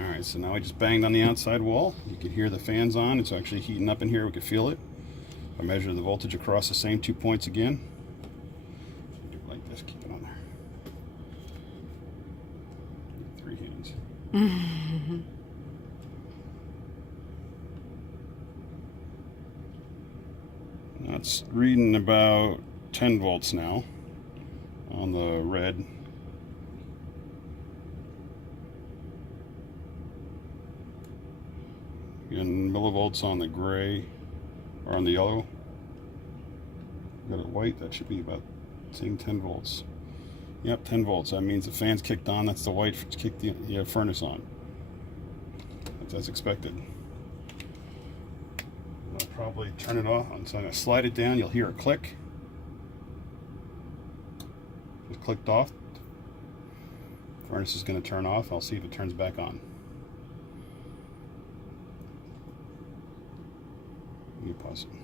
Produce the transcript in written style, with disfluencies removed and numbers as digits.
Alright, so now I just banged on the outside wall. You can hear the fans on. It's actually heating up in here. We can feel it. I measure the voltage across the same 2 points again. Do it like this, keep it on there. 3 hands. That's reading about 10 volts now on the red. And millivolts on the gray, or on the yellow. Got it white, that should be about same 10 volts. Yep, 10 volts. That means the fan's kicked on. That's the white to kick the furnace on. That's as expected. I'll probably turn it off. So I'm going to slide it down. You'll hear a click. It clicked off. The furnace is going to turn off. I'll see if it turns back on. Let me pause it.